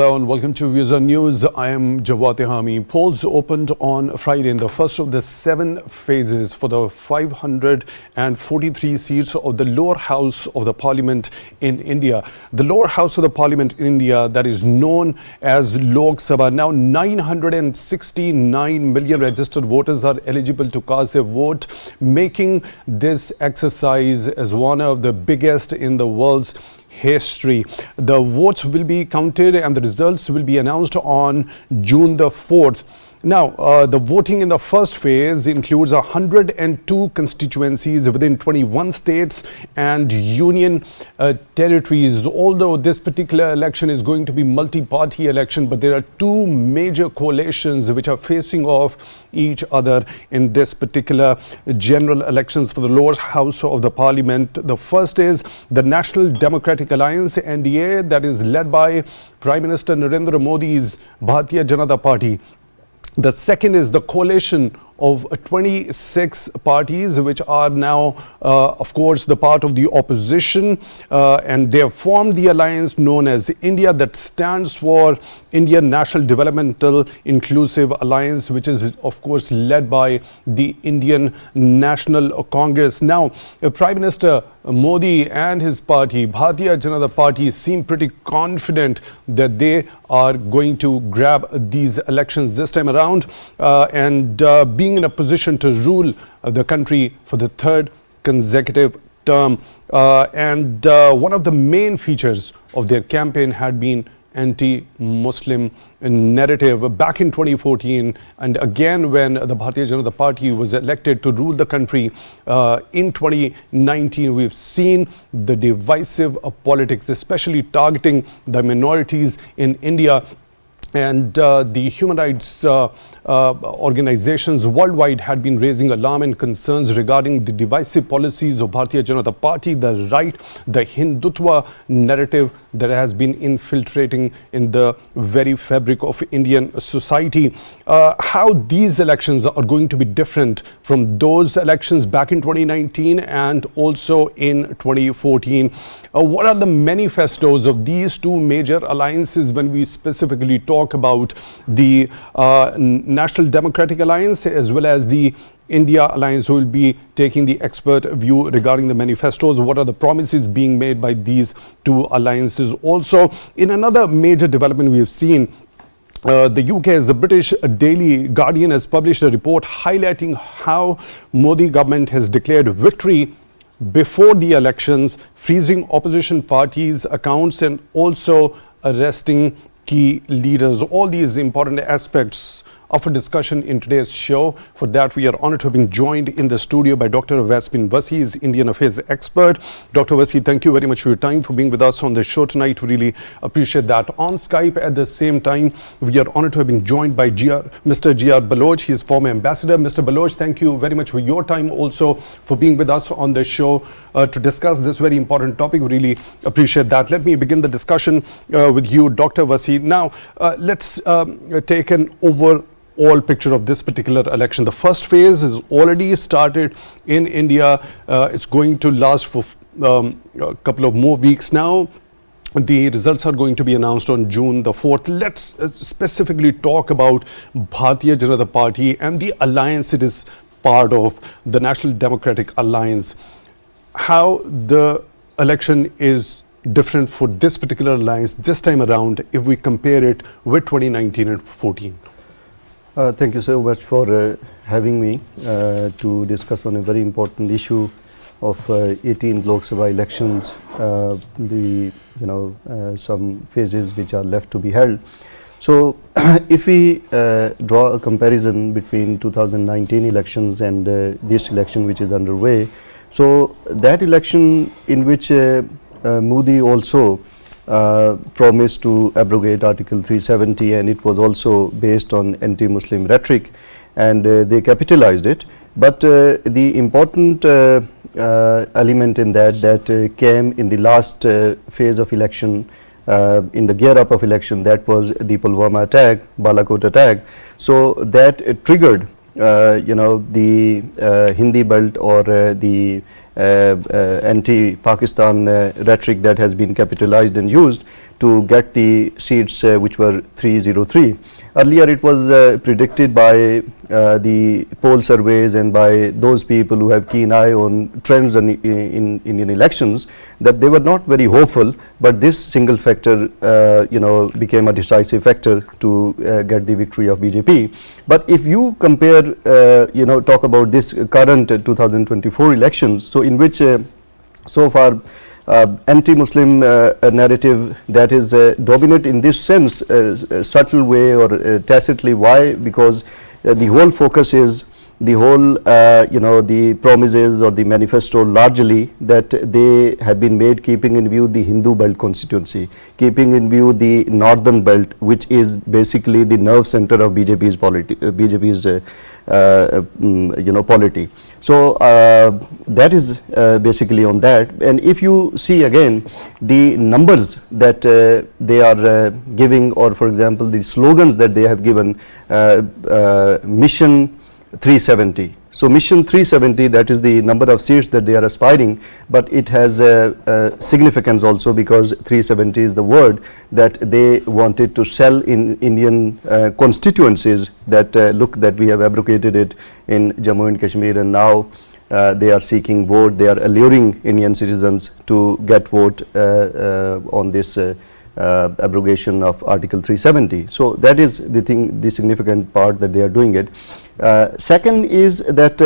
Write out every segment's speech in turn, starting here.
Hello and welcome to Views on News. I am Jawad Tehami. Polls opened on Friday in the first of the 7 phases for the 543 seats of the lower house of the parliament in India. The lower house of the parliament in India, that is known as Lok Sabha. Now 969 million registered voters are eligible to cast their vote, making this exercise as one of the biggest in the world's history. The votes will be counted and the results will be announced on June the 4th. Now, the voting in the first phase includes 102 constituencies within 21 states and union territories. Although this particular election is going to be multi-party election, but there are 2 major coalitions which are facing off each other in this particular general elections for the lower house of the parliament. The first is the National Democratic Alliance, NDA, that is led by Prime Minister Narendra Modi's Bharatiya Janata Party. The second is the coalition of 26 parties which are now, of course, the part of the opposition, and they have formed the alliance known as India, that stands for Indian National Developmental Inclusive Alliance, which is, of course, led by the Indian National Congress. Now, Prime Minister Modi and his party, Bharatiya Janata Party, seem pretty confident that they are going to grab these elections this time around, and being in a position to rule the country for the 3rd consecutive term. And one of the main features of their campaign had been anti-Muslim narrative back in 2014, and again when the Bharatiya Janata Party was elected to rule the country in 2019. We've seen the divisive politics, especially targeting the minorities in India. And the human rights organizations worldwide had been raising alarm and concerns regarding the divisive policies of Bharatiya Janata Party, the right, the Hindutva narrative that has been infiltrating in the very fabric of Indian society. How these elections are going to be different from those elections back in 2019 and also in 2014. What are the manifestos of these 2 major alliances when we specifically talk about the National Democratic Alliance as well as the India Alliance, who will be taking the expert view regarding the manifestos? What are the promises being made by these 2 alliances? Also, in another major development we have seen, the UK, as the British Daily Guardian has published a report highlighting how Modi government has declared victory before the elections, freezing opposition parties' accounts and also arresting key leaders. All these important aspects of a discussion in today's show. For that, we are honored to have been joined in the studio by Dr. Awais Bin Wasi, is Indian Affairs expert. Dr. Wasi, thank you very much for your time, for being with us on the show tonight. We really appreciate that. On Skype at the same time, we are honored to have been joined by Mr. G.R Baloch. He is former ambassador. Mr. Baloch, thank you very much for your time, also for being with us on the show to discuss this very important topic. We really appreciate that. Let me begin the discussion with you, Dr. Wasi. Now, let's take an overall picture of this particular election. The first phase is already started in India. It's going to last for a couple of more weeks now. The results are going to be announced on June the 4th. Let's specifically talk about Bharatiya Janata Party and the alliance it is part of, the National Democratic Alliance. How the election is different for this particular alliance this time around if we compare it with 2019 and 14. Thank you so much for having me to discuss on a very important issue of 18 Lok Sabha elections, some phases which are left to be held. So if we draw a comparison between 2019 elections and this election which is underway, so that election in which Modi also promised to abrogate Article 370, and it was also based on anti-Muslim rhetoric, and they capitalized it. But the important element in that came in the last phase of election, in the gear up of election, that was the Pulwama attack, Balakot attack. So that triggered the Hindi belt or the anti-Pakistan rhetoric that has been capitalized and used to get the seats which were 303. Earlier it was predicted by the poll surveys and by those people who have keen eye on trends in Indian elections that they were not very hopeful, but this single factor became a decisive factor to get the victory of BJP. But if you compare, talk about this current 2024 elections, so in which so far anti-Muslim narrative that is dominant in this sense, subtle way or tacitly. Why? Because the whole focus is the whole, the promises or the manifesto largely that they have been made keeping in view the Hindu belt constituency, keeping in view the northern belt, which is basically the nerve center of BJP's polity. So that is basically on that. And if you see again the numbers that they are giving, or for example the slogans that they have given, Mission 370. So Mission 370, that is the number of seats that they are aspiring, but it has significance also because 370 is the word that they wanted to sell in Indian constituencies that that we have abrogated it in Jammu and Kashmir, and now they are seeking vote, they are alluring Indian citizens to get vote on this abrogation of Article 370. So that is the thing, the significant part that they are doing it. Second is that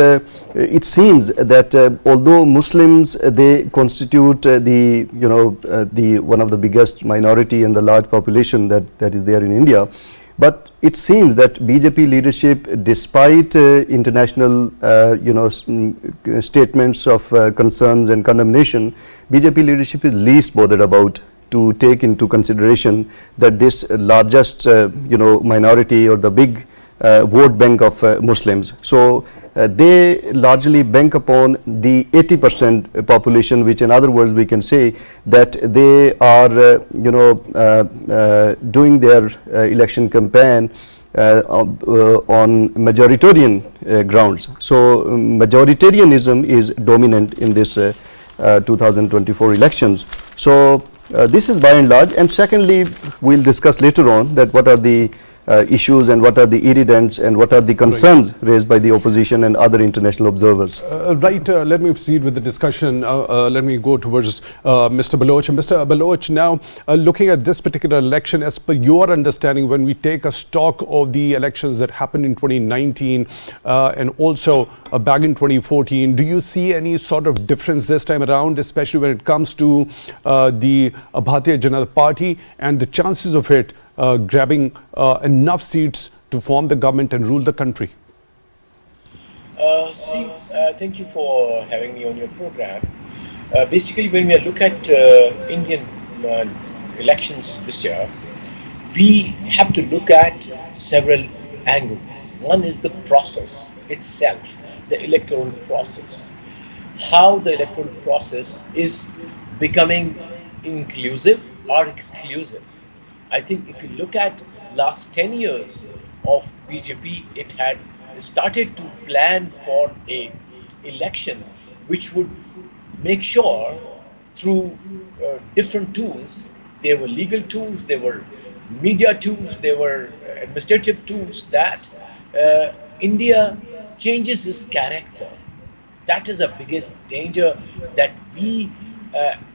it seems that although Muslims they constitute the one of the biggest minority in the large population that is there in India, but it seems that BJP leadership, despite international statements of concerns and condemnation, BJP leadership is least bothered about to take into consideration that this largest minority or the big vote bank of Muslims. So they largely bank upon the 80% population, which in other words we can say that they are doing their election campaign on majoritarian grounds. So majoritarianism is dominant in this 2024 elections. So this is by and large. And secondly, we'll discuss later on that what are the issues and what are the irritants and what are the concerns raised by the opposition and other international observers. Let me proceed with the discussion. Let me go towards Mr. Baloch. Mr. Baloch, now looking at this particular election, as per your understanding, when we take a stock of the elections that happened in 2019 and also back in 2014, do you see any sort of difference this time around, especially when it comes to the Bharatiya Janata Party and the chances of it grabbing enough seats to form the government and rule the country? Thank you for having me on your program. Basically, when we look at Indian elections this year, we have to look at several angles. One is the process itself, the electoral process. How the electoral process is becoming inclusive or exclusive. I think if you look at last 10 years of BJP, it had started to plan for a election which would make sure through different tools, there were legal tools, there were media tools, there were administrative tools, that India changes its character. That is the biggest danger that we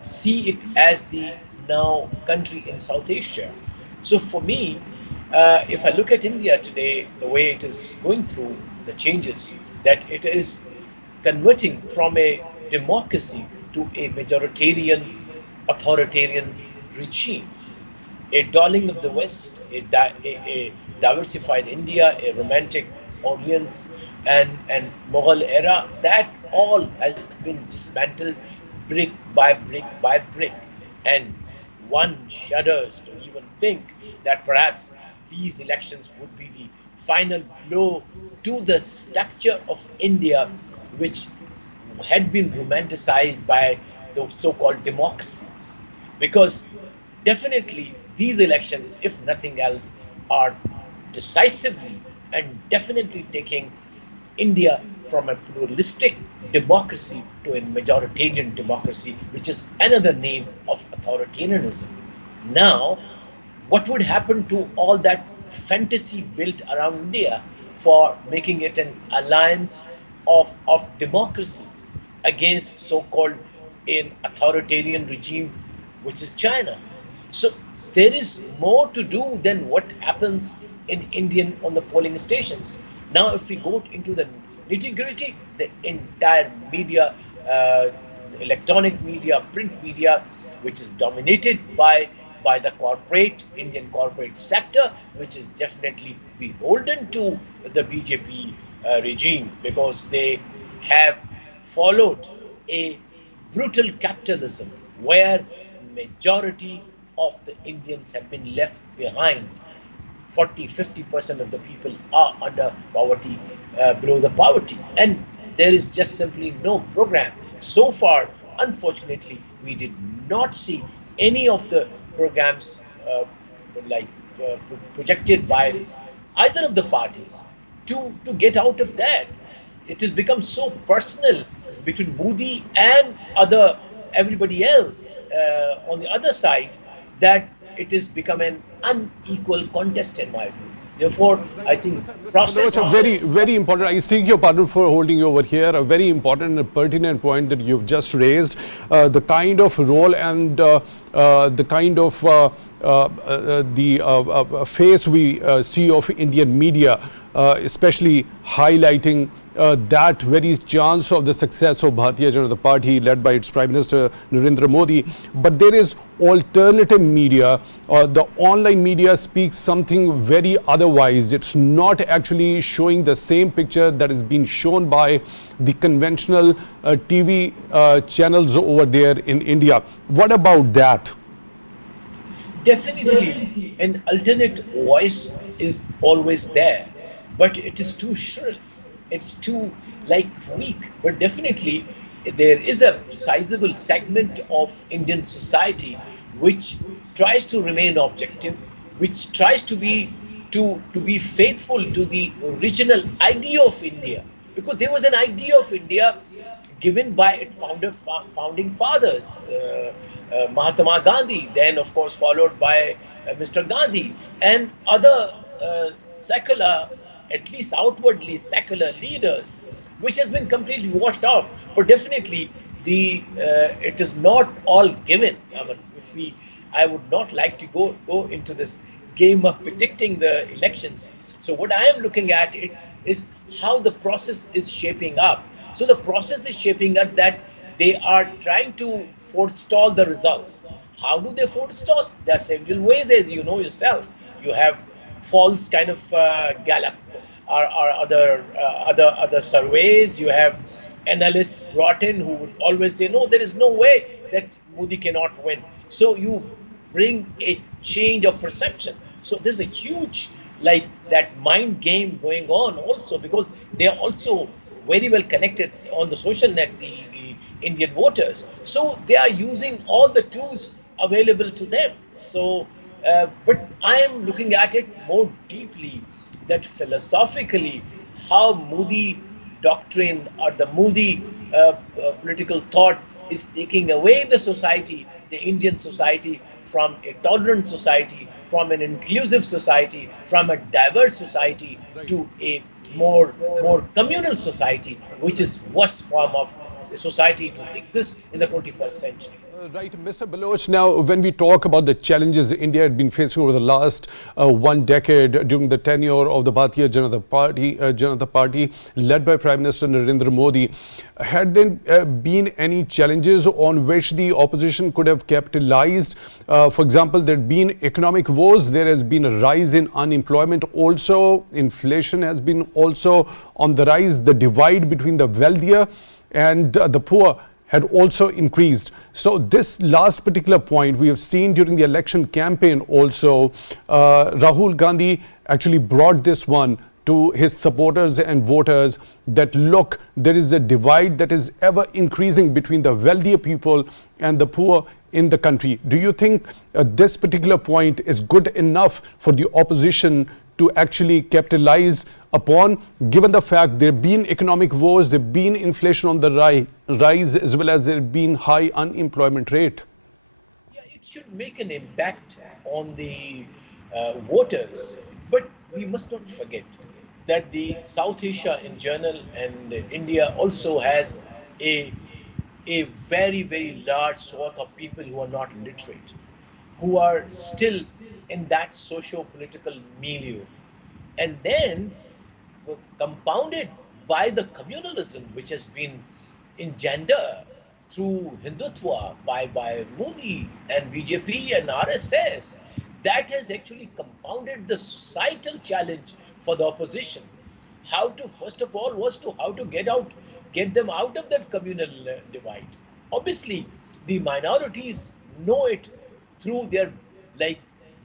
see it as the now country in South Asia. So for me, if I look at India today, the way it is going through the changes, that it is converting from a democracy to a majoritarian, authoritarian regime. A darling of the West, a diversified India, a romantic Orients and Mughal era, that all has been dismantled brick by brick by brick. And one shudders to even think that perhaps these elections would be the final blow to the structure of India, which had been romanticized by the so-called democracies. Because definitely these elections, if nothing else, are decisively and definitely taking India from a pluralistic democracy to a majoritarian democracy, which is another name of authoritarianism. Now, what would happen to all that fantasy built around India for making it an alliance of democracies against so-called an authoritarian regime, which is China? So there is more to do than what happens in Indian on the polling stations. Now, if we go into the nitty-gritty, the entire media, electronic media, print media, which is dominated by the corporate, Indian corporate sector, which is definitely beholden to the BJP regime, because they have followed a brutal capitalism where majority of the Indians have been left behind. 40-50% of the people are under poverty, below the poverty, and there is just simply no program. So far, unfortunately, we did not see any of the programs projected by either of the parties to get out of that. It has become so personal between Modi and everybody else on the other side that it has become an unequal contest in my view. Therefore, I think process. Very, very important. I seek your pardon for holding you over here. A very important and pertinent point that you've just raised. The kind of role and the kind of face we see of Indian media, especially highlighting that very chance of the success of Bharatiya Janata Party led by its Prime Minister Narendra Modi. But there is alternative media, the online media speaks something very otherwise. It's not actually showing the same picture that is being shown by the conventional TV channels over there in India. What about that? Definitely, an alternate voice is always there, but it is too shrill. It's too weak. But definitely, there is a sizable segment of Indian society which tries to remain objective, which tries to be faithful to the original idea of India, because there was an idea of India given by its founding fathers, Mahatma Gandhi, then of course followed by Mr. Gandhi and other secular, at least outwardly secular leaders, which has been completely washed off. But definitely, it is not all given. I would not like to go into this game of predicting the elections. So what I am looking at is how the process is shaping up. So the process is shaping up that they are trying to forestall the results. How do they forestall? There are several ways, as you know yourself. You have false kind of Gallup or other surveys. You have analysts brought in who would always say, no, there is no way that Modi cannot win. So you bring a change of perception. So there's a huge that mind game going on also, because they are also very well connected on the social net, the Indian voters. So they are using all the tools available to them. So, but I am looking at it more deeply, that philosophically, how Modi doctrine or the Modi political thought is taking away the society, the Indian society, from a tolerant society, from an inclusive society, from a diverse society to a more communal society, which is worst form of society to exist in the 21st century. Right, Mr. Baloch, now when we talk about the challenges India had been facing over the last 1 decade during the tenure of the Bharatiya Janata Party led by Prime Minister Narendra Modi, had there been any challenges on which the opposition could have capitalized? For example, there had been economic woes, there has been a rise in unemployment also, inflation has been also on the rise, the divide between the wealthier and the poor had also increased. So this last particular point we have seen during the election campaign also, Rahul Gandhi actually brought this one to his supporters and voters that look, there is a divide that is ever increasing between the wealthier people and the poor in the country. Do you think this particular point is good enough for the opposition to actually capitalize upon, given the fact there have been economic woes, there have been inflation on the rise, as well as there have been high unemployment rate? Yeah, it should make an impact on the voters, but we must not forget that the South Asia in general and India also has a very large swath of people who are not literate, who are still in that socio-political milieu, and then compounded by the communalism which has been engendered through Hindutva by Modi and BJP and RSS, that has actually compounded the societal challenge for the opposition. How to, first of all, was to how to get them out of that communal divide. Obviously, the minorities know it through their like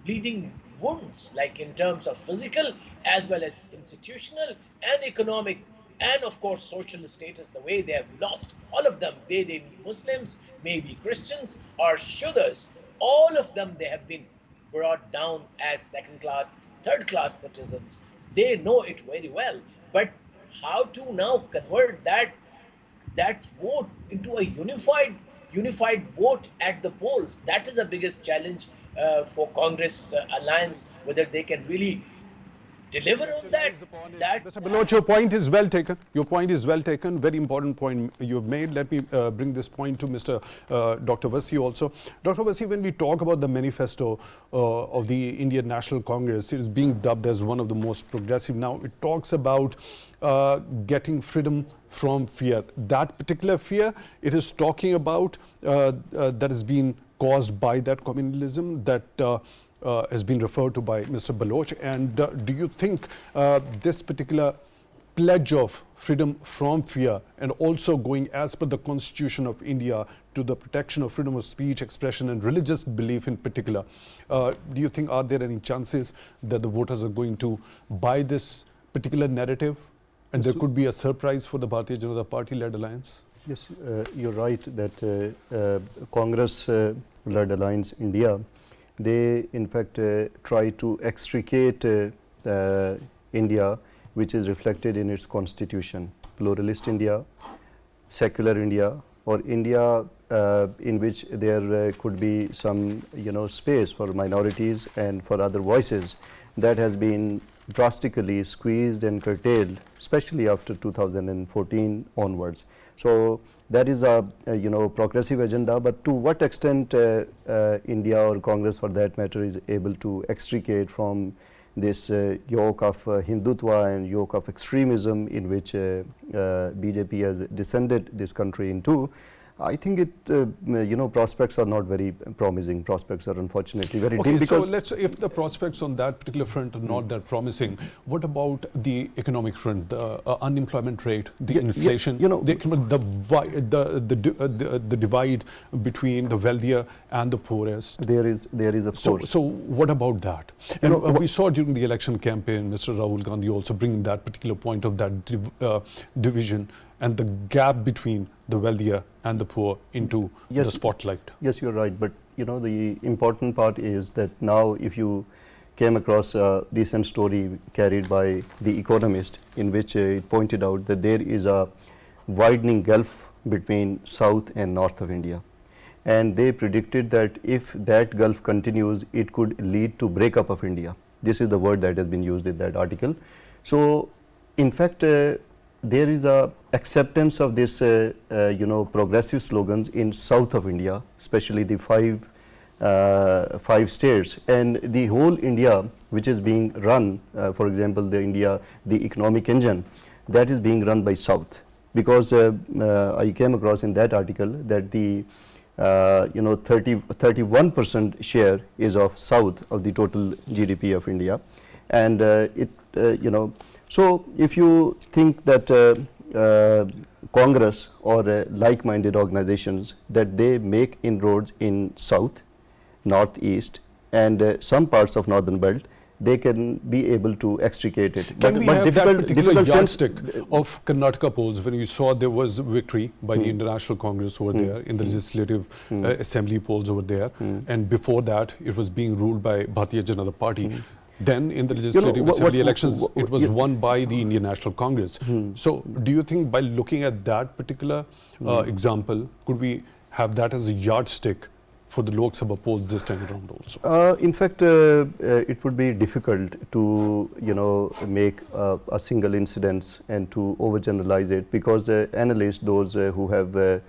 bleeding wounds, like in terms of physical as well as institutional and economic, and of course social status, the way they have lost all of them, be they Muslims, maybe Christians or Shudras, all of them, they have been brought down as second class, third class citizens. They know it very well. But how to now convert that vote into a unified vote at the polls? That is the biggest challenge for Congress alliance, whether they can really deliver on that. Mr. Baloch, your point is well taken. Your point is well taken. Very important point you've made. Let me bring this point to Mr. Dr. Wasi also. Dr. Wasi, when we talk about the manifesto of the Indian National Congress, it is being dubbed as one of the most progressive. Now, it talks about getting freedom from fear. That particular fear, it is talking about that has been caused by that communalism that has been referred to by Mr. Baloch. And do you think this particular pledge of freedom from fear and also going as per the Constitution of India to the protection of freedom of speech, expression and religious belief in particular, do you think are there any chances that the voters are going to buy this particular narrative and there could be a surprise for the Bharatiya Janata Party-led alliance? Yes, you're right that Congress-led alliance India, they in fact try to extricate India, which is reflected in its constitution, pluralist India, secular India, or India in which there could be some space for minorities and for other voices, that has been drastically squeezed and curtailed, especially after 2014 onwards. So that is a progressive agenda, but to what extent India or Congress for that matter is able to extricate from this yoke of Hindutva and yoke of extremism in which BJP has descended this country into, I think it, prospects are not very promising. Prospects are unfortunately very dim. Because so if the prospects on that particular front are not that promising, what about the economic front, the unemployment rate, the inflation, the divide between the wealthier and the poorest? There is of course. So what about that? And we saw during the election campaign, Mr. Rahul Gandhi also bringing that particular point of that division and the gap between the wealthier and the poor into the spotlight. Yes, you're right. But the important part is that now if you came across a recent story carried by The Economist in which it pointed out that there is a widening gulf between south and north of India. And they predicted that if that gulf continues, it could lead to breakup of India. This is the word that has been used in that article. So, in fact, there is a acceptance of this, progressive slogans in south of India, especially the five states, and the whole India, which is being run, for example, the economic engine, that is being run by south. Because I came across in that article that the 31% share is of south of the total GDP of India, and so if you think that Congress or like-minded organizations that they make inroads in south, northeast and some parts of northern belt, they can be able to extricate it. Can we have that particular yardstick of Karnataka polls when you saw there was victory by the International Congress over there in the legislative assembly polls over there, and before that it was being ruled by Bharatiya Janata Party. Then in the legislative assembly elections, it was yeah. won by the Indian National Congress. So do you think by looking at that particular example, could we have that as a yardstick for the Lok Sabha polls this time around also? In fact, it would be difficult to, make a single incident and to overgeneralize it, because analysts, those who have,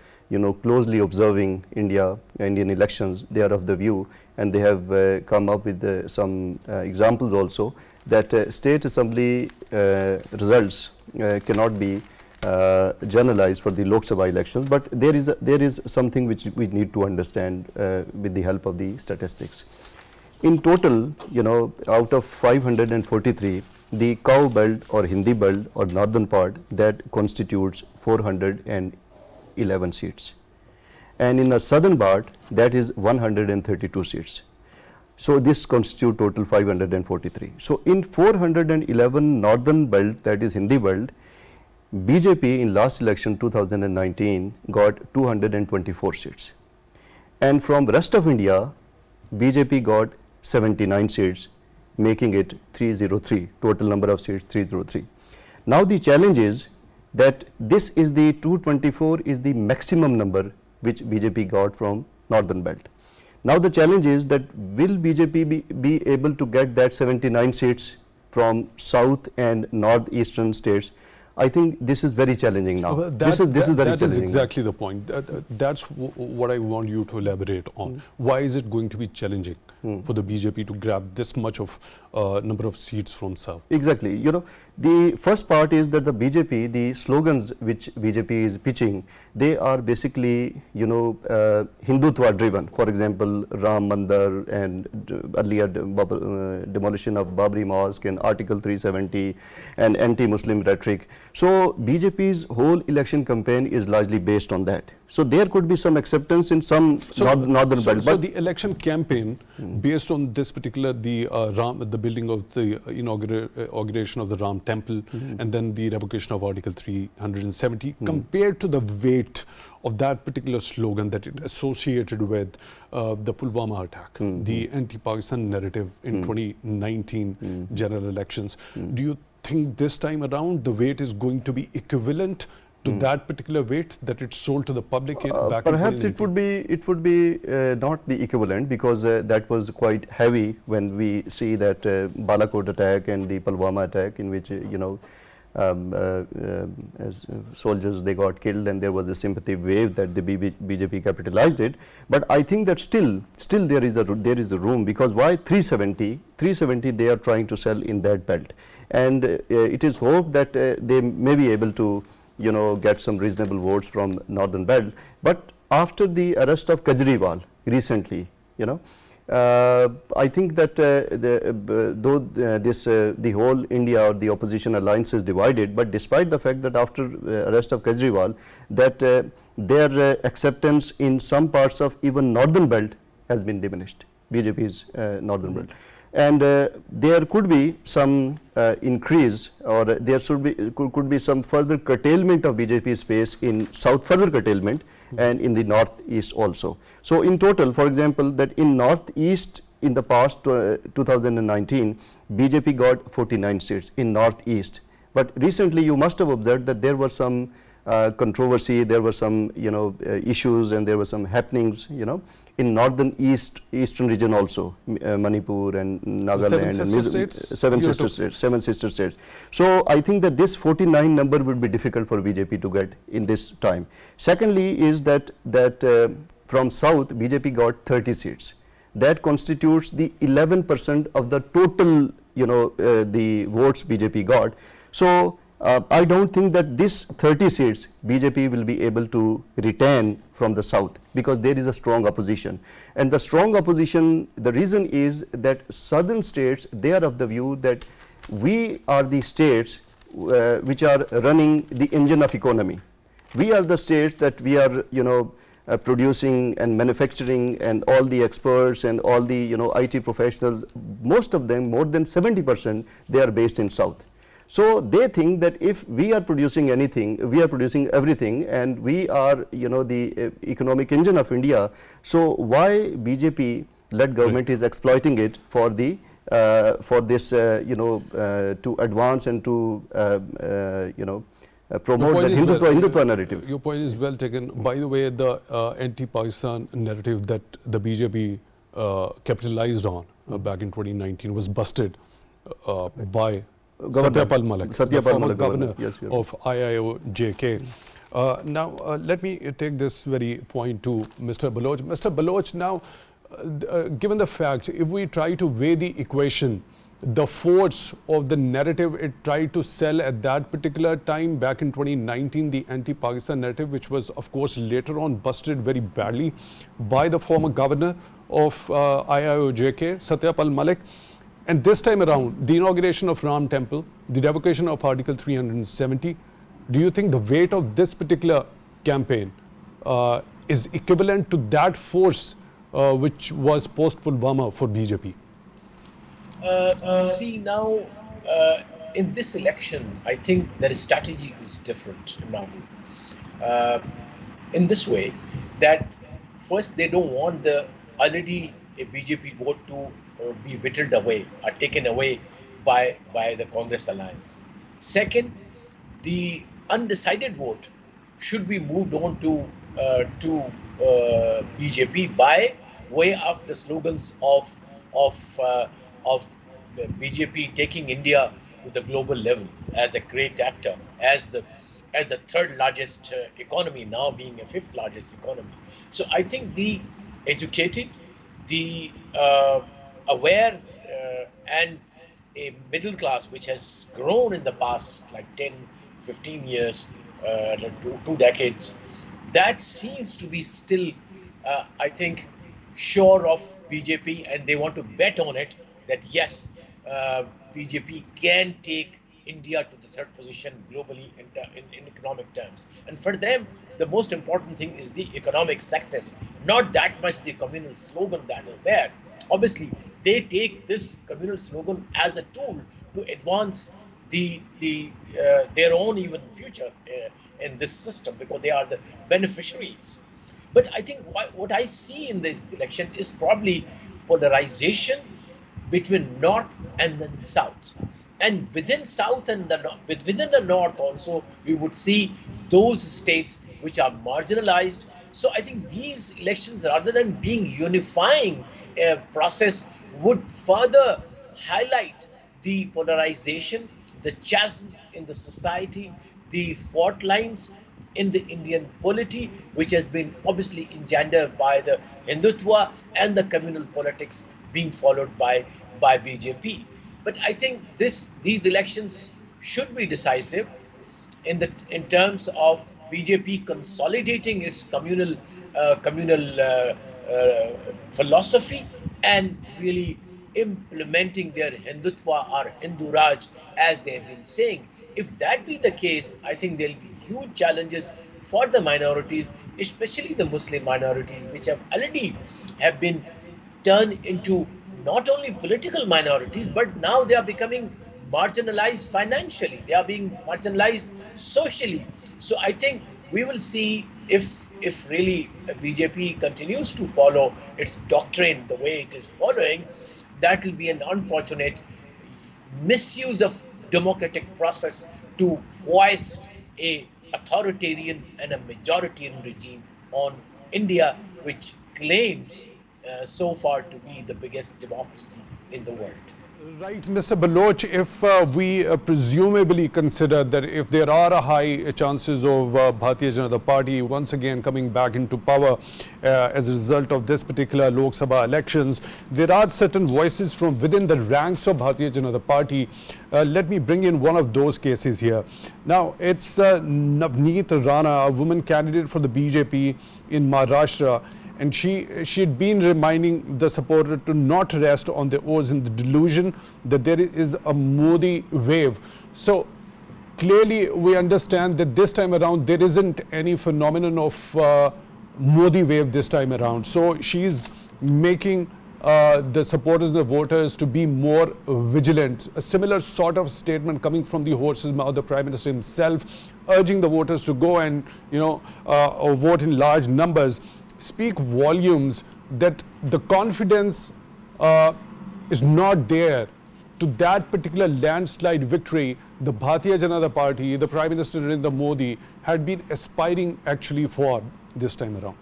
closely observing Indian elections, they are of the view, and they have come up with some examples also, that state assembly results cannot be generalized for the Lok Sabha elections, but there is something which we need to understand with the help of the statistics. In total, out of 543, the cow belt or Hindi belt or northern part, that constitutes 411 seats, and in the southern part, that is 132 seats. So this constitutes total 543. So in 411 northern belt, that is Hindi belt, BJP in last election 2019 got 224 seats, and from rest of India BJP got 79 seats, making it 303, total number of seats 303. Now the challenge is that this is the 224 is the maximum number which BJP got from northern belt. Now the challenge is that will BJP be able to get that 79 seats from south and northeastern states? I think this is very challenging now. This is very challenging. That is exactly the point. That's what I want you to elaborate on. Why is it going to be challenging for the BJP to grab this much of number of seats from south? Exactly. The first part is that the BJP, the slogans which BJP is pitching, they are basically, Hindutva driven. For example, Ram Mandir and earlier demolition of Babri Mosque and Article 370 and anti-Muslim rhetoric. So BJP's whole election campaign is largely based on that. So there could be some acceptance in some northern belt. So the election campaign based on this particular, the building of the inauguration of the Ram temple and then the revocation of Article 370, compared to the weight of that particular slogan that it associated with the Pulwama attack, the anti-Pakistan narrative in 2019 general elections. Do you think this time around the weight is going to be equivalent to that particular weight that it sold to the public back perhaps in it would be not the equivalent, because that was quite heavy when we see that Balakot attack and the Pulwama attack, in which as soldiers they got killed, and there was a sympathy wave that the BJP capitalized it. But I think that still there is a room, because why 370 they are trying to sell in that belt, and it is hoped that they may be able to get some reasonable votes from northern belt. But after the arrest of Kejriwal recently, I think that the whole India or the opposition alliance is divided, but despite the fact that after arrest of Kejriwal, that their acceptance in some parts of even northern belt has been diminished, BJP's northern belt. And there could be some increase, or there could be some further curtailment of BJP space in south, further curtailment, and in the northeast also. So in total, for example, that in northeast in the past 2019, BJP got 49 seats in northeast. But recently you must have observed that there was some controversy, there were some issues, and there were some happenings in northern eastern region also, Manipur and Nagaland, seven sister states. So I think that this 49 number would be difficult for BJP to get in this time. Secondly is that from south BJP got 30 seats. That constitutes the 11% of the total the votes BJP got. So I don't think that this 30 seats BJP will be able to retain from the south, because there is a strong opposition, and the strong opposition, the reason is that southern states, they are of the view that we are the states which are running the engine of economy. We are the states that we are producing and manufacturing, and all the experts and all the IT professionals, most of them, more than 70%, they are based in south. So they think that if we are producing anything, we are producing everything, and we are the economic engine of India. So why BJP led government is exploiting it for the for this, to advance and to, promote that Hindutva narrative. Your point is well taken. By the way, the anti-Pakistan narrative that the BJP capitalized on back in 2019 was busted by Satyapal Malik, the former governor of IIOJK. Now, let me take this very point to Mr. Baloch. Mr. Baloch, now, given the fact, if we try to weigh the equation, the force of the narrative it tried to sell at that particular time back in 2019, the anti-Pakistan narrative, which was of course later on busted very badly by the former governor of IIOJK, Satyapal Malik. And this time around, the inauguration of Ram Temple, the revocation of Article 370, do you think the weight of this particular campaign is equivalent to that force which was post-Pulwama for BJP? See, now, in this election, I think their strategy is different now. In this way, that first they don't want the already a BJP vote to be whittled away or taken away by the Congress alliance. Second, the undecided vote should be moved on to BJP by way of the slogans of BJP taking India to the global level as a great actor, as the third largest economy, now being a fifth largest economy. So I think the educated, the aware and a middle class which has grown in the past like 10, 15 years, 2 decades, that seems to be still, I think, sure of BJP, and they want to bet on it that yes, BJP can take India to the third position globally in economic terms. And for them, the most important thing is the economic success, not that much the communal slogan that is there. Obviously, they take this communal slogan as a tool to advance their own even future in this system, because they are the beneficiaries. But I think what I see in this election is probably polarization between North and then South. And within South and within the North also, we would see those states which are marginalized. So I think these elections, rather than being unifying process, would further highlight the polarization, the chasm in the society, the fault lines in the Indian polity, which has been obviously engendered by the Hindutva and the communal politics being followed by BJP. But I think these elections should be decisive in terms of BJP consolidating its communal philosophy and really implementing their Hindutva or Hindu Raj as they have been saying. If that be the case, I think there will be huge challenges for the minorities, especially the Muslim minorities, which have been turned into not only political minorities, but now they are becoming marginalized financially. They are being marginalized socially. So I think we will see if really BJP continues to follow its doctrine the way it is following, that will be an unfortunate misuse of democratic process to hoist a authoritarian and a majoritarian regime on India, which claims so far to be the biggest democracy in the world. Right, Mr. Baloch, if we presumably consider that if there are high chances of Bharatiya Janata Party once again coming back into power as a result of this particular Lok Sabha elections, there are certain voices from within the ranks of Bharatiya Janata Party. Let me bring in one of those cases here. Now, it's Navneet Rana, a woman candidate for the BJP in Maharashtra. And she had been reminding the supporter to not rest on their oars in the delusion that there is a Modi wave. So clearly we understand that this time around there isn't any phenomenon of Modi wave this time around. So she's making the supporters and the voters to be more vigilant. A similar sort of statement coming from the horse's mouth, the Prime Minister himself, urging the voters to go and vote in large numbers, speak volumes that the confidence is not there to that particular landslide victory the Bharatiya Janata Party, the Prime Minister Narendra Modi had been aspiring actually for this time around?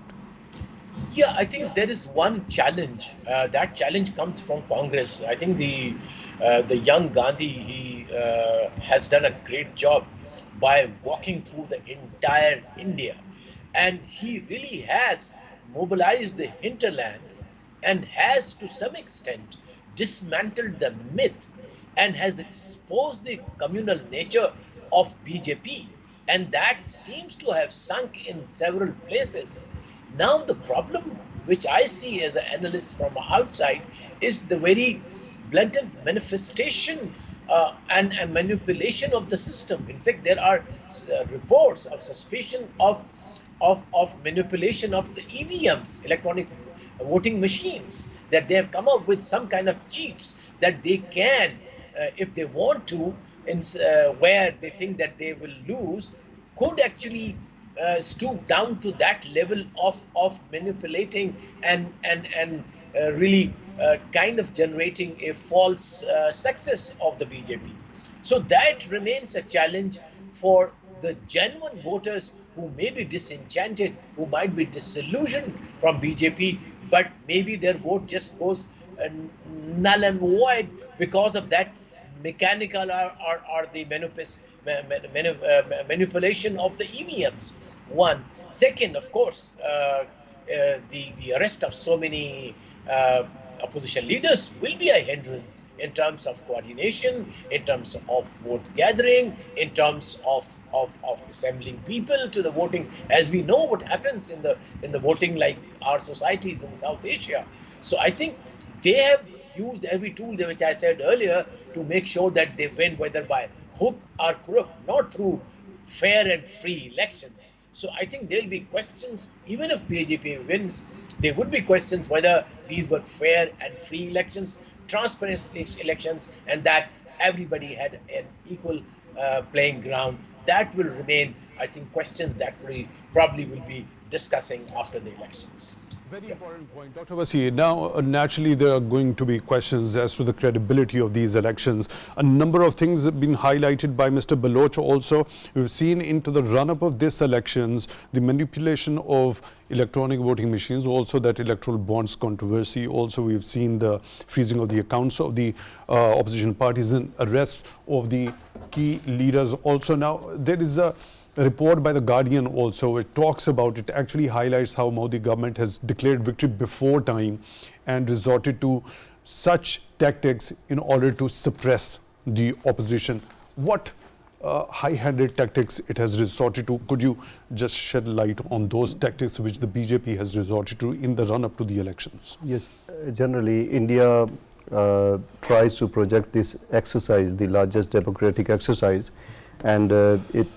Yeah, I think there is one challenge. That challenge comes from Congress. I think the young Gandhi, he has done a great job by walking through the entire India, and he really has mobilized the hinterland and has to some extent dismantled the myth and has exposed the communal nature of BJP, and that seems to have sunk in several places. Now, the problem which I see as an analyst from outside is the very blatant manifestation and manipulation of the system. In fact, there are reports of suspicion of manipulation of the EVMs, electronic voting machines, that they have come up with some kind of cheats that they can, if they want to, where they think that they will lose, could actually stoop down to that level of manipulating and really kind of generating a false success of the BJP. So that remains a challenge for the genuine voters who may be disenchanted, who might be disillusioned from BJP, but maybe their vote just goes null and void because of that mechanical or the manipulation of the EVMs. One. Second, of course, the arrest of so many opposition leaders will be a hindrance in terms of coordination, in terms of vote gathering, in terms of assembling people to the voting, as we know what happens in the voting, like our societies in South Asia. So I think they have used every tool which I said earlier to make sure that they win, whether by hook or crook, not through fair and free elections. So I think there'll be questions, even if BJP wins, there would be questions whether these were fair and free elections, transparent elections, and that everybody had an equal playing ground. That will remain, I think, questions that we probably will be discussing after the elections. Very important point, Dr. Wasi. Now, naturally, there are going to be questions as to the credibility of these elections. A number of things have been highlighted by Mr. Baloch also. We've seen into the run-up of these elections, the manipulation of electronic voting machines, also that electoral bonds controversy. Also, we've seen the freezing of the accounts of the opposition parties and arrest of the key leaders. Also, now, there is a report by The Guardian also, it talks about, it actually highlights how Modi government has declared victory before time and resorted to such tactics in order to suppress the opposition. What high-handed tactics it has resorted to? Could you just shed light on those tactics which the BJP has resorted to in the run-up to the elections? Yes, generally India tries to project this exercise, the largest democratic exercise, and it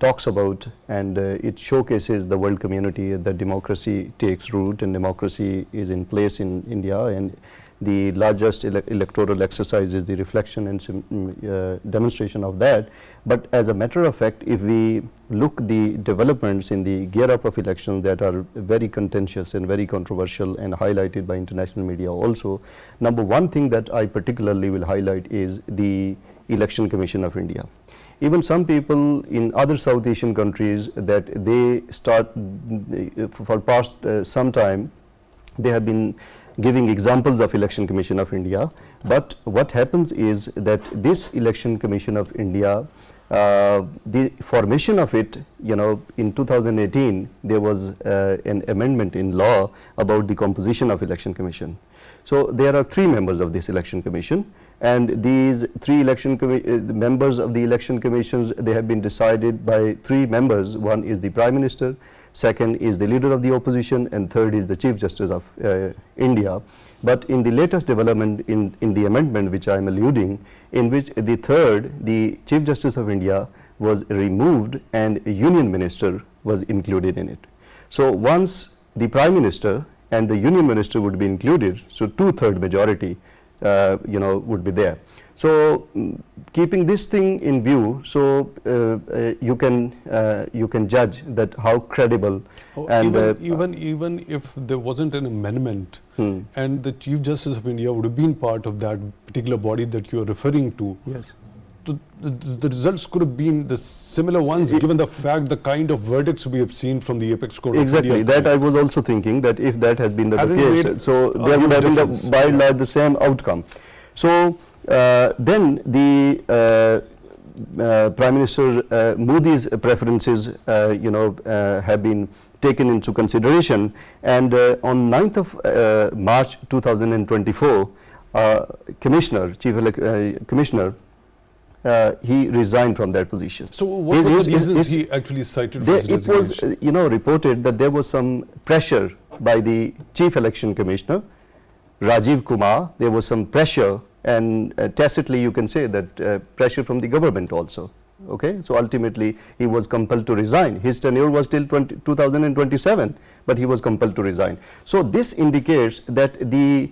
talks about and it showcases the world community that democracy takes root and democracy is in place in India, and the largest electoral exercise is the reflection and demonstration of that. But as a matter of fact, if we look the developments in the gear up of elections that are very contentious and very controversial and highlighted by international media also, number one thing that I particularly will highlight is the Election Commission of India. Even some people in other South Asian countries that they start for past some time, they have been giving examples of Election Commission of India. But what happens is that this Election Commission of India, the formation of it, in 2018, there was an amendment in law about the composition of Election Commission. So there are 3 members of this Election Commission, and these 3 members of the Election Commissions, they have been decided by 3 members. One is the Prime Minister, second is the Leader of the Opposition, and third is the Chief Justice of India. But in the latest development in the amendment which I am alluding, in which the third, the Chief Justice of India, was removed and a Union Minister was included in it. So once the Prime Minister and the Union Minister would be included, so 2/3 majority would be there. So keeping this thing in view, so you can judge that how credible and even if there wasn't an amendment and the Chief Justice of India would have been part of that particular body that you are referring to, yes. the results could have been the similar ones, given the fact the kind of verdicts we have seen from the Apex Court Exactly, of India. that I was also thinking, that if that had been the Hadn't case, made so a there would huge have been difference. by and large the same outcome. So then the Prime Minister Modi's preferences, have been taken into consideration, and on 9th of March 2024, Commissioner, he resigned from that position. So what were the reasons he actually cited for his It was, resignation? reported that there was some pressure by the Chief Election Commissioner, Rajiv Kumar. There was some pressure, and tacitly you can say that pressure from the government also. Okay, so ultimately he was compelled to resign. His tenure was till 2027, but he was compelled to resign. So this indicates that the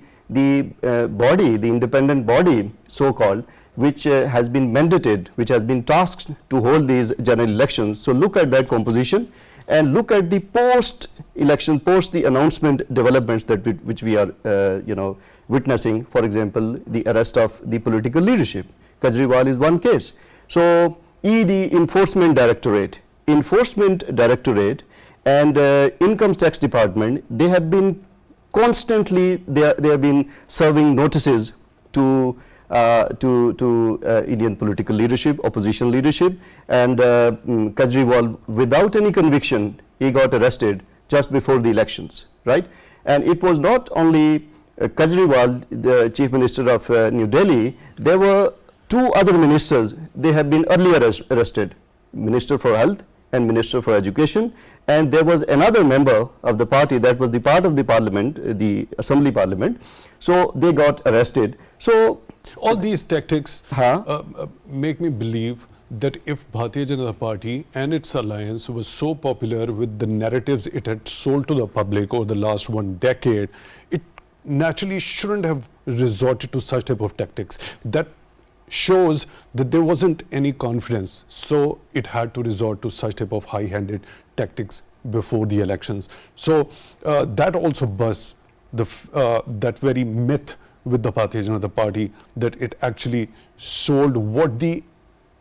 body, the independent body, so-called, which has been mandated, which has been tasked to hold these general elections. So look at that composition and look at the post-election, post the announcement developments that which we are, witnessing. For example, the arrest of the political leadership. Kejriwal is one case. So ED, Enforcement Directorate, and Income Tax Department, they have been constantly, they have been serving notices to Indian political leadership, opposition leadership, and Kejriwal, without any conviction, he got arrested just before the elections, right? And it was not only Kejriwal, the Chief Minister of New Delhi, there were two other ministers, they have been earlier arrested, Minister for Health and Minister for Education, and there was another member of the party that was the part of the parliament, the Assembly Parliament, so they got arrested. So all these tactics make me believe that if Bharatiya Janata Party and its alliance was so popular with the narratives it had sold to the public over the last 1 decade, it naturally shouldn't have resorted to such type of tactics. That shows that there wasn't any confidence, so it had to resort to such type of high-handed tactics before the elections. So that also busts that very myth with the Bharatiya Janata Party, that it actually sold what the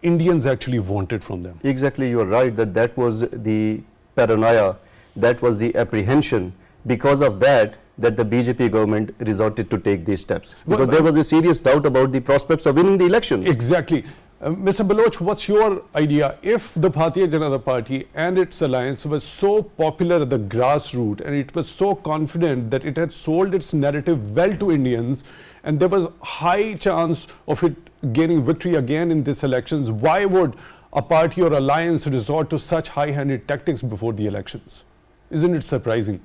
Indians actually wanted from them. Exactly, you are right, that was the paranoia, that was the apprehension. Because of that the BJP government resorted to take these steps, because there was a serious doubt about the prospects of winning the elections. Exactly. Mr. Baloch, what's your idea? If the Bharatiya Janata Party and its alliance was so popular at the grassroots and it was so confident that it had sold its narrative well to Indians, and there was high chance of it gaining victory again in these elections, why would a party or alliance resort to such high-handed tactics before the elections? Isn't it surprising?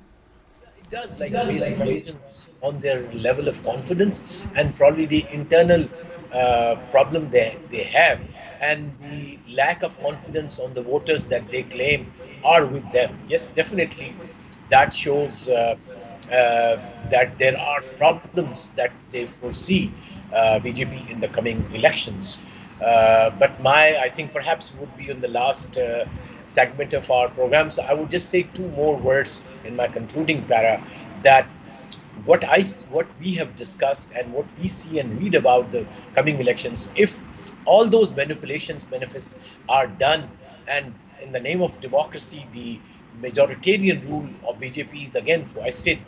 Does, like, basic reasons on their level of confidence and probably the internal problem they have, and the lack of confidence on the voters that they claim are with them. Yes, definitely that shows that there are problems that they foresee BJP in the coming elections. But I think perhaps would be in the last segment of our program. So I would just say two more words in my concluding para, that what we have discussed and what we see and read about the coming elections, if all those manifests are done, and in the name of democracy, the majoritarian rule of BJP is again foisted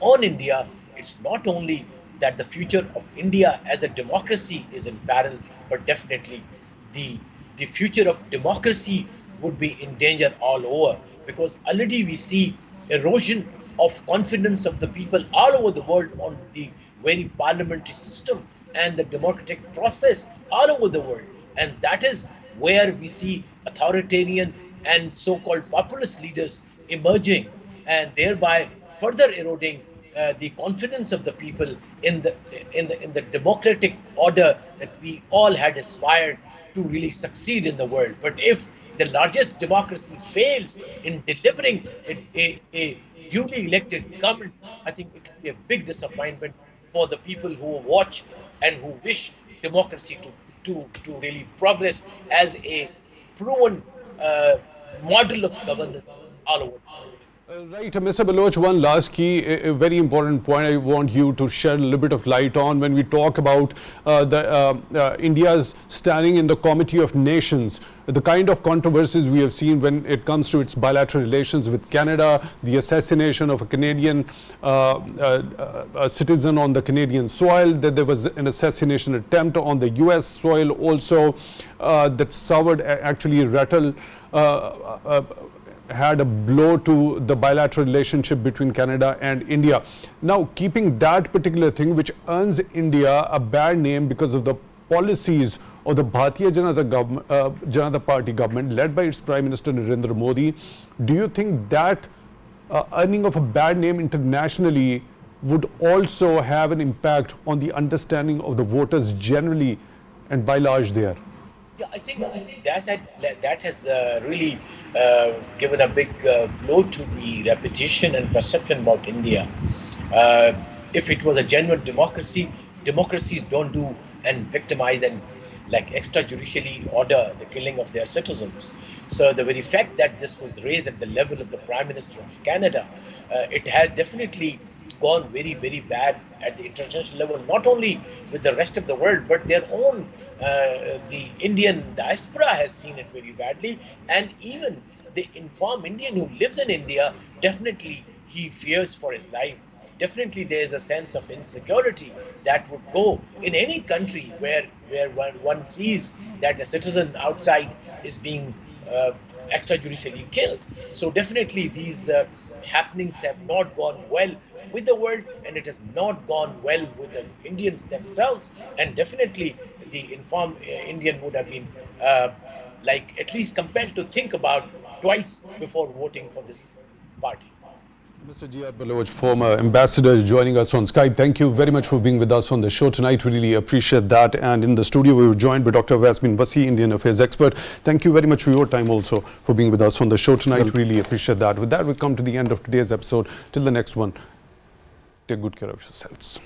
on India, it's not only that the future of India as a democracy is in peril, but definitely the future of democracy would be in danger all over, because already we see erosion of confidence of the people all over the world on the very parliamentary system and the democratic process all over the world. And that is where we see authoritarian and so-called populist leaders emerging, and thereby further eroding the confidence of the people in the democratic order that we all had aspired to really succeed in the world. But if the largest democracy fails in delivering a duly elected government, I think it will be a big disappointment for the people who watch and who wish democracy to really progress as a proven model of governance all over the world. Right, Mr. Baloch, one last key, a very important point I want you to shed a little bit of light on when we talk about India's standing in the Committee of Nations, the kind of controversies we have seen when it comes to its bilateral relations with Canada, the assassination of a Canadian a citizen on the Canadian soil, that there was an assassination attempt on the US soil also, that soured, actually rattled, had a blow to the bilateral relationship between Canada and India. Now, keeping that particular thing, which earns India a bad name because of the policies of the Bharatiya Janata Party government led by its Prime Minister Narendra Modi, do you think that earning of a bad name internationally would also have an impact on the understanding of the voters generally and by large there? Yeah, I think that has really given a big blow to the reputation and perception about India. If it was a genuine democracy, democracies don't do and victimize and like extrajudicially order the killing of their citizens. So the very fact that this was raised at the level of the Prime Minister of Canada, it has definitely gone very, very bad at the international level, not only with the rest of the world, but their own, the Indian diaspora has seen it very badly. And even the informed Indian who lives in India, definitely he fears for his life. Definitely there is a sense of insecurity that would go in any country where one sees that a citizen outside is being extrajudicially killed. So definitely these happenings have not gone well with the world, and it has not gone well with the Indians themselves. And definitely the informed Indian would have been like at least compelled to think about twice before voting for this party. Mr. G.R Baloch, former ambassador, joining us on Skype. Thank you very much for being with us on the show tonight. We really appreciate that. And in the studio, we were joined by Dr. Awais Bin Wasi, Indian Affairs expert. Thank you very much for your time also for being with us on the show tonight. Really appreciate that. With that, we come to the end of today's episode. Till the next one, take good care of yourselves.